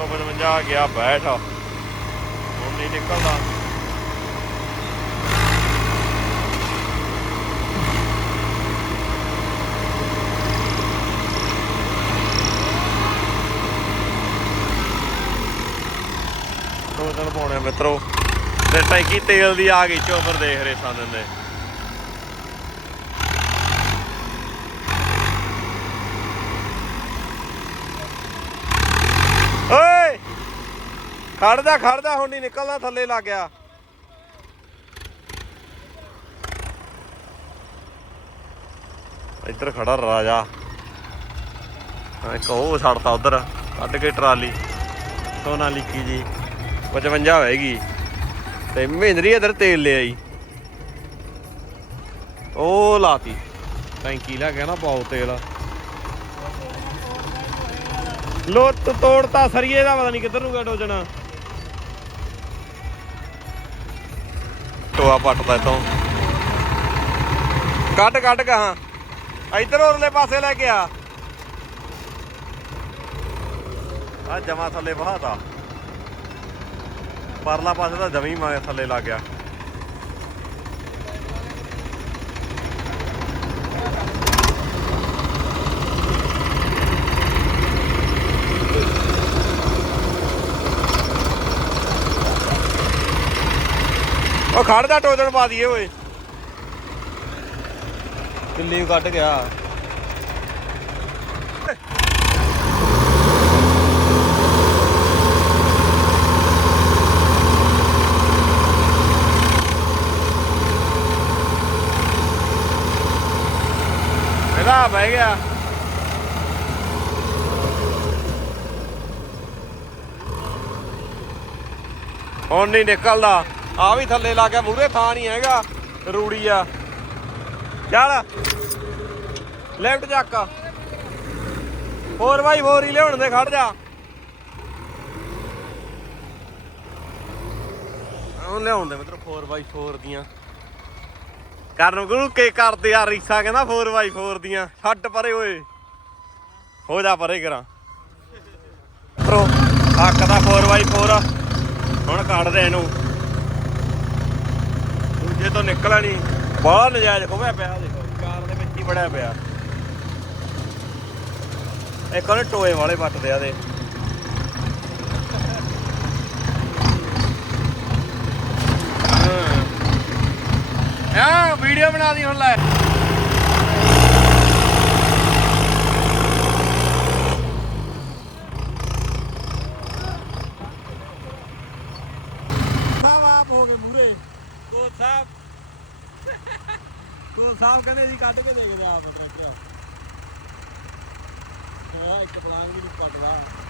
ਆ ਗਿਆ, ਬੈਠ ਹੁਣ ਨਹੀਂ ਨਿਕਲਦਾ। ਦੋ ਦਿਨ ਪਾਉਣੇ ਮਿੱਤਰੋ। ਤੇ ਟੈਂਕੀ ਤੇਲ ਦੀ ਆ ਗਈ, ਚੋਪਰ ਦੇਖ ਰਹੇ ਸਾਂ ਦਿੰਦੇ ਓਏ ਖੜਦਾ ਖੜਦਾ, ਹੁਣ ਨਹੀਂ ਨਿਕਲਦਾ, ਥੱਲੇ ਲੱਗ ਗਿਆ। ਇੱਧਰ ਖੜਾ ਰਾਜਾ। ਇੱਕ ਉਹ ਛੱਡਤਾ ਉਧਰ, ਕੱਢ ਕੇ ਟਰਾਲੀ। ਸੋਨਾ ਲਿੱਕੀ ਜੀ 55 ਹੋਏਗੀ ਤੇ ਮਹਿੰਦਰੀ ਇਧਰ ਤੇਲ ਲੈ ਆਈ। ਉਹ ਲਾਤੀ। ਟੈਂਕੀ ਲੈ ਗਿਆ ਨਾ ਪਾਓ ਤੇਲ। ਲੁੱਤ ਤੋੜਤਾ, ਸਰੀਏ ਦਾ ਪਤਾ ਨਹੀਂ ਕਿੱਧਰ ਨੂੰ ਗਿਆ ਡੋਜਣਾ। ਟੋਆ ਪੱਟਦਾ ਇਤੋਂ ਕੱਢ ਕੱਢ ਕਹਾਂ ਇਧਰ ਉਰਲੇ ਪਾਸੇ ਲੈ ਕੇ ਆ। ਆ ਜਮਾ ਥੱਲੇ ਬਹਾਤਾ ਪਰਲਾ ਪਾਸੇ ਤਾਂ ਜਮੀ ਮਾ ਥੱਲੇ ਲੱਗ ਗਿਆ। ਉਹ ਖੜ ਜਾ ਟੋਜਣ ਪਾ ਦਈਏ ਓਏ। ਕਿੱਲੀ ਕੱਢ ਗਿਆ ਇਹਦਾ ਬਹਿ ਗਿਆ। ਹੁਣ ਨਹੀਂ ਨਿਕਲਦਾ। ਆ ਵੀ ਥੱਲੇ ਲੱਗ ਗਿਆ ਮੂਰੇ ਥਾਂ ਨਹੀਂ ਹੈਗਾ, ਰੂੜੀ ਆ। ਚੱਲ। ਲੈਫਟ ਚੱਕ। 4x4 ਹੀ ਲਿਆਉਣ ਦੇ, ਖੜ ਜਾ। ਉਹ ਲਿਆਉਣ ਦੇ ਮਿੱਤਰ 4x4 ਦੀਆਂ। ਕਰਨ ਗੁਰੂ ਕੇ ਕਰਦੇ ਆ ਰੀਸਾ, ਕਹਿੰਦਾ 4x4 ਦੀਆਂ। ਛੱਡ ਪਰੇ ਓਏ। ਹੋ ਜਾ ਪਰੇ ਕਰਾਂ। ਮਿੱਤਰੋ, ਹੱਕ ਦਾ 4x4 ਹੁਣ ਕੱਢਦੇ ਇਹਨੂੰ। ਨਿਕਲਿਆ ਨਹੀਂ ਬਾਹਲਾ ਨਜਾਇਜ਼ ਖੋਇਆ ਪਿਆ ਦੇਖੋ ਕਾਰ ਦੇ ਵਿੱਚ ਹੀ ਬੜਿਆ ਪਿਆ। ਇੱਕ ਉਹਨੇ ਟੋਏ ਵਾਲੇ ਵੱਟਦੇ ਆ ਦੇ ਹਾਂ। ਵੀਡੀਓ ਬਣਾ ਦੀ ਹੁਣ ਲੈ। ਸਾਹਿਬ ਆਪ ਸਾਹਿਬ ਕਹਿੰਦੇ ਜੀ ਕੱਢ ਕੇ ਦੇਖਦੇ ਦੇ ਆਪ ਟਰੈਕਟਰ ਆ ਇੱਕ ਪਲਾਂਗ ਵੀ ਨਹੀਂ ਪਟਦਾ